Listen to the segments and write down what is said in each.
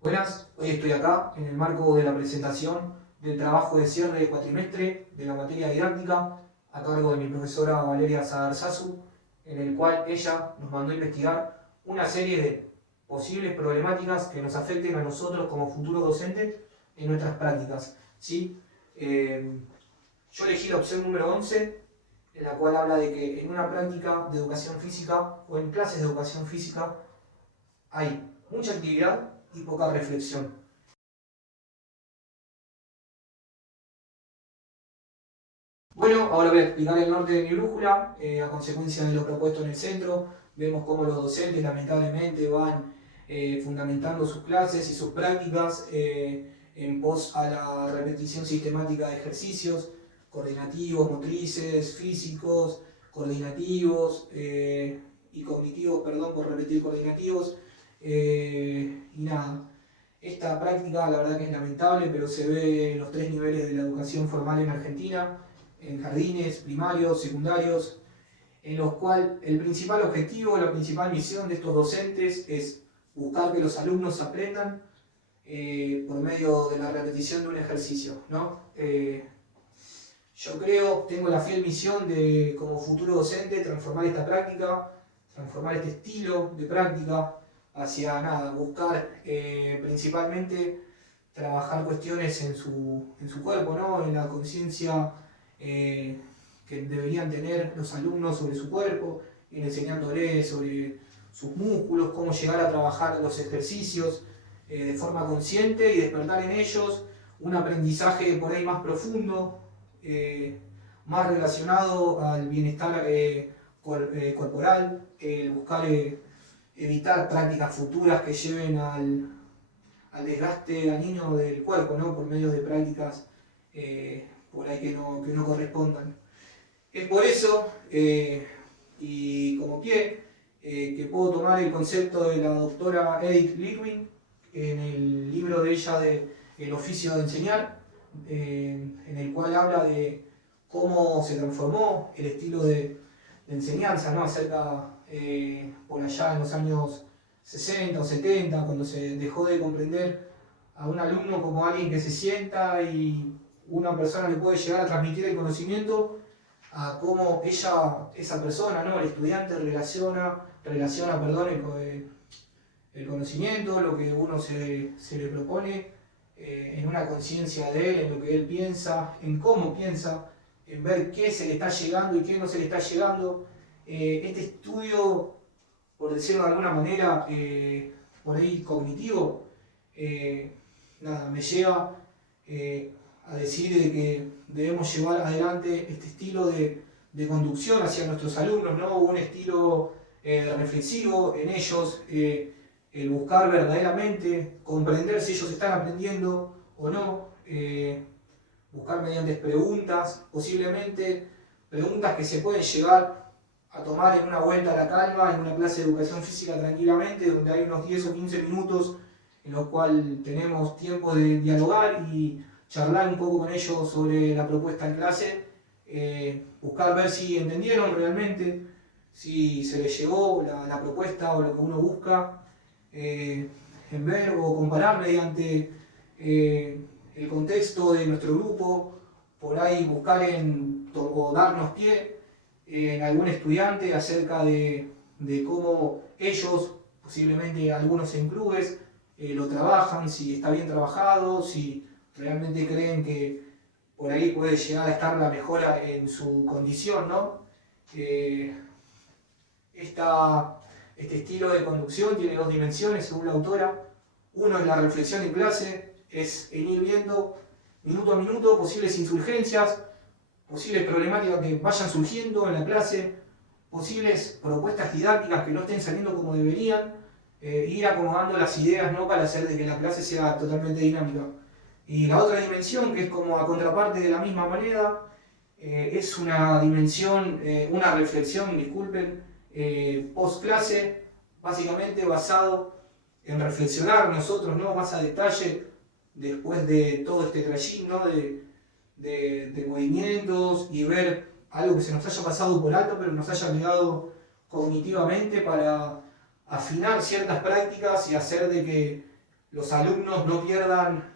Buenas, hoy estoy acá en el marco de la presentación del trabajo de cierre de cuatrimestre de la materia didáctica a cargo de mi profesora Valeria Sagarzazu, en el cual ella nos mandó a investigar una serie de posibles problemáticas que nos afecten a nosotros como futuros docentes en nuestras prácticas. ¿Sí? Yo elegí la opción número 11, en la cual habla de que en una práctica de educación física o en clases de educación física hay mucha actividad y poca reflexión. Bueno, ahora voy a explicar el norte de mi brújula. A consecuencia de lo propuesto en el centro, vemos cómo los docentes lamentablemente van fundamentando sus clases y sus prácticas en pos a la repetición sistemática de ejercicios coordinativos, motrices, físicos, coordinativos y cognitivos, perdón por repetir coordinativos. Y nada, esta práctica la verdad que es lamentable, pero se ve en los tres niveles de la educación formal en Argentina, en jardines, primarios, secundarios, en los cuales el principal objetivo, la principal misión de estos docentes es buscar que los alumnos aprendan por medio de la repetición de un ejercicio, ¿no? Yo creo, tengo la fiel misión de, como futuro docente, transformar esta práctica, transformar este estilo de práctica hacia nada, buscar principalmente trabajar cuestiones en su cuerpo, ¿no? En la conciencia que deberían tener los alumnos sobre su cuerpo, ir enseñándoles sobre sus músculos, cómo llegar a trabajar los ejercicios de forma consciente y despertar en ellos un aprendizaje por ahí más profundo, más relacionado al bienestar corporal, buscar evitar prácticas futuras que lleven al desgaste dañino del cuerpo, ¿no? Por medio de prácticas por ahí que no correspondan. Es por eso, y como pie, que puedo tomar el concepto de la doctora Edith Litwin en el libro de ella de El oficio de enseñar, en el cual habla de cómo se transformó el estilo de enseñanza, ¿no? Acerca por allá en los años 60 o 70, cuando se dejó de comprender a un alumno como alguien que se sienta y una persona le puede llegar a transmitir el conocimiento, a cómo esa persona, ¿no? El estudiante relaciona el conocimiento, lo que uno se le propone, en una conciencia de él, en lo que él piensa, en cómo piensa, en ver qué se le está llegando y qué no se le está llegando. Este estudio, por decirlo de alguna manera, por ahí cognitivo, nada, me lleva a decir de que debemos llevar adelante este estilo de conducción hacia nuestros alumnos, ¿no? Un estilo reflexivo en ellos, el buscar verdaderamente, comprender si ellos están aprendiendo o no, buscar mediante preguntas, posiblemente preguntas que se pueden llegar a tomar en una vuelta a la calma, en una clase de educación física tranquilamente, donde hay unos 10 o 15 minutos en los cuales tenemos tiempo de dialogar y charlar un poco con ellos sobre la propuesta en clase, buscar ver si entendieron realmente, si se les llegó la propuesta o lo que uno busca, en ver o comparar mediante el contexto de nuestro grupo, por ahí buscar o darnos pie en algún estudiante acerca de cómo ellos, posiblemente algunos en clubes, lo trabajan, si está bien trabajado, si realmente creen que por ahí puede llegar a estar la mejora en su condición, ¿no? Este estilo de conducción tiene dos dimensiones, según la autora. Uno es la reflexión en clase, es el ir viendo minuto a minuto posibles insurgencias, posibles problemáticas que vayan surgiendo en la clase, posibles propuestas didácticas que no estén saliendo como deberían, ir acomodando las ideas, ¿no? Para hacer de que la clase sea totalmente dinámica. Y la otra dimensión, que es como a contraparte de la misma moneda, es una dimensión, una reflexión, disculpen, post clase, básicamente basado en reflexionar nosotros, ¿no? Más a detalle después de todo este trajín, ¿no? de movimientos y ver algo que se nos haya pasado por alto, pero nos haya quedado cognitivamente para afinar ciertas prácticas y hacer de que los alumnos no pierdan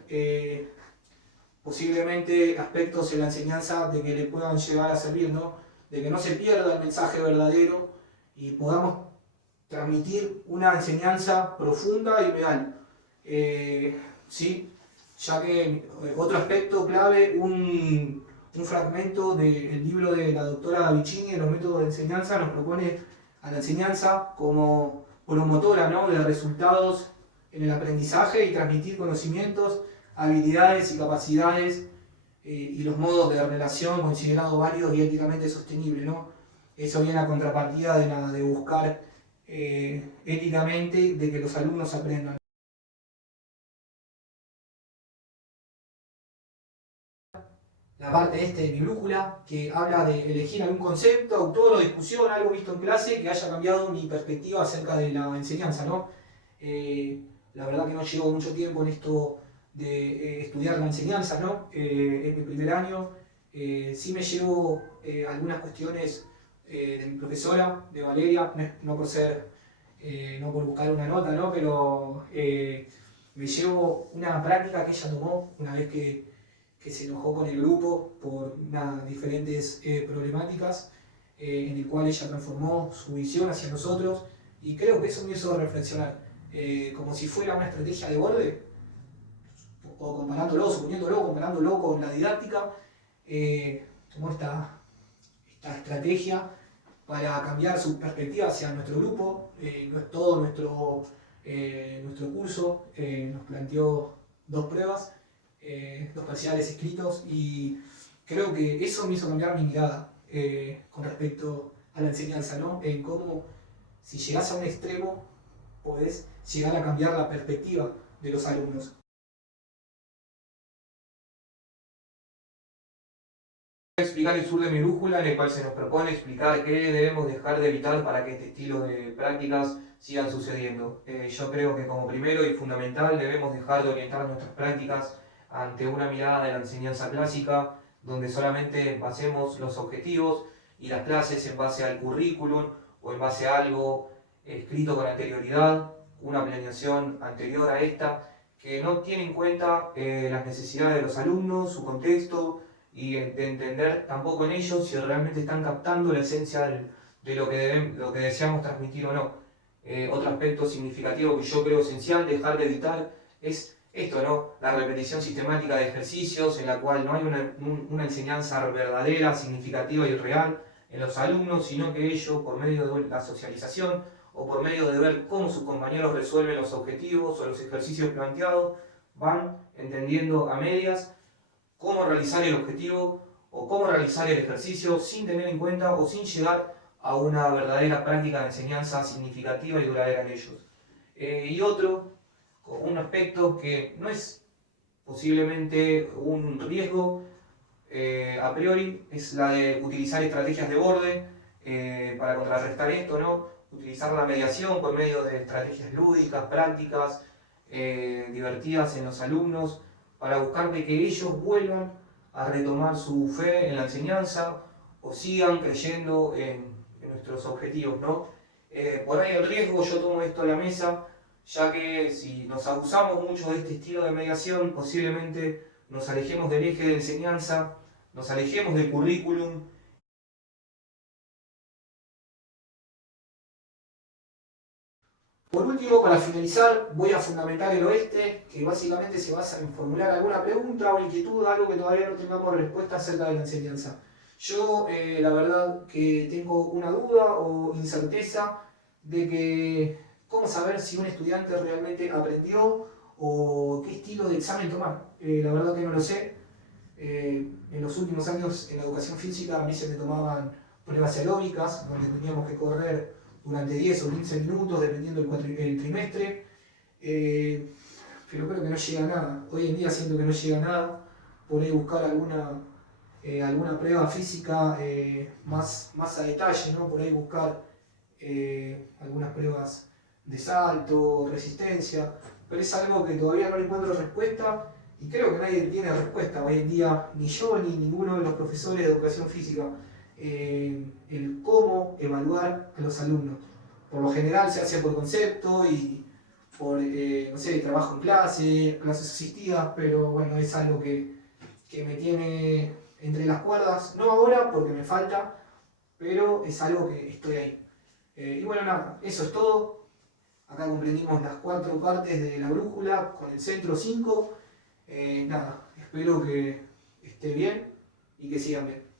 posiblemente aspectos en la enseñanza de que le puedan llegar a servir, ¿no? De que no se pierda el mensaje verdadero y podamos transmitir una enseñanza profunda y real. ¿Sí? Ya que otro aspecto clave, un fragmento del libro de la doctora Vicini, Los métodos de enseñanza, nos propone a la enseñanza como promotora, ¿no?, de resultados en el aprendizaje y transmitir conocimientos, habilidades y capacidades y los modos de relación considerados válidos y éticamente sostenibles, ¿no? Eso viene a contrapartida de buscar éticamente de que los alumnos aprendan. La parte de mi brújula, que habla de elegir algún concepto, autor o discusión, algo visto en clase que haya cambiado mi perspectiva acerca de la enseñanza, ¿no? La verdad que no llevo mucho tiempo en esto de estudiar la enseñanza, ¿no? Es mi primer año. Sí me llevo algunas cuestiones de mi profesora, de Valeria, no por ser, no por buscar una nota, ¿no? Pero me llevo una práctica que ella tomó una vez que se enojó con el grupo por diferentes problemáticas, en el cual ella transformó su visión hacia nosotros, y creo que eso me hizo reflexionar, como si fuera una estrategia de borde, o comparándolo con la didáctica, tomó esta estrategia para cambiar su perspectiva hacia nuestro grupo, todo nuestro curso, nos planteó 2 pruebas, 2 parciales escritos, y creo que eso me hizo cambiar mi mirada con respecto a la enseñanza, ¿no? En cómo, si llegás a un extremo, podés llegar a cambiar la perspectiva de los alumnos. Explicar el sur de mi brújula, en el cual se nos propone explicar qué debemos dejar de evitar para que este estilo de prácticas sigan sucediendo. Yo creo que como primero y fundamental debemos dejar de orientar nuestras prácticas ante una mirada de la enseñanza clásica, donde solamente basemos los objetivos y las clases en base al currículum o en base a algo escrito con anterioridad, una planeación anterior a esta, que no tiene en cuenta las necesidades de los alumnos, su contexto, y de entender tampoco en ellos si realmente están captando la esencia de lo que deseamos transmitir o no. Otro aspecto significativo que yo creo esencial dejar de evitar es esto, ¿no? La repetición sistemática de ejercicios en la cual no hay una enseñanza verdadera, significativa y real en los alumnos, sino que ellos, por medio de la socialización o por medio de ver cómo sus compañeros resuelven los objetivos o los ejercicios planteados, van entendiendo a medias cómo realizar el objetivo o cómo realizar el ejercicio sin tener en cuenta o sin llegar a una verdadera práctica de enseñanza significativa y duradera en ellos. Y un aspecto que no es posiblemente un riesgo a priori, es la de utilizar estrategias de borde para contrarrestar esto, ¿no? Utilizar la mediación por medio de estrategias lúdicas, prácticas, divertidas en los alumnos, para buscar de que ellos vuelvan a retomar su fe en la enseñanza o sigan creyendo en nuestros objetivos, ¿no? Por ahí el riesgo, yo tomo esto a la mesa, ya que si nos abusamos mucho de este estilo de mediación, posiblemente nos alejemos del eje de enseñanza, nos alejemos del currículum. Por último, para finalizar, voy a fundamentar el oeste, que básicamente se basa en formular alguna pregunta o inquietud, algo que todavía no tengamos respuesta acerca de la enseñanza. Yo, la verdad, que tengo una duda o incerteza de que cómo saber si un estudiante realmente aprendió o qué estilo de examen tomar. La verdad que no lo sé. En los últimos años en la educación física a mí se me tomaban pruebas aeróbicas, donde teníamos que correr durante 10 o 15 minutos, dependiendo del trimestre, pero creo que no llega a nada. Hoy en día siento que no llega a nada. Por ahí buscar alguna prueba física más a detalle, ¿no? Por ahí buscar algunas pruebas de salto, resistencia, pero es algo que todavía no le encuentro respuesta y creo que nadie tiene respuesta hoy en día, ni yo ni ninguno de los profesores de educación física, el cómo evaluar a los alumnos. Por lo general se hace por concepto y no sé, trabajo en clase, clases asistidas, pero bueno, es algo que me tiene entre las cuerdas, no ahora porque me falta, pero es algo que estoy ahí. Y bueno, nada, eso es todo. Acá comprendimos las 4 partes de la brújula con el centro 5. Nada, espero que esté bien y que sigan bien.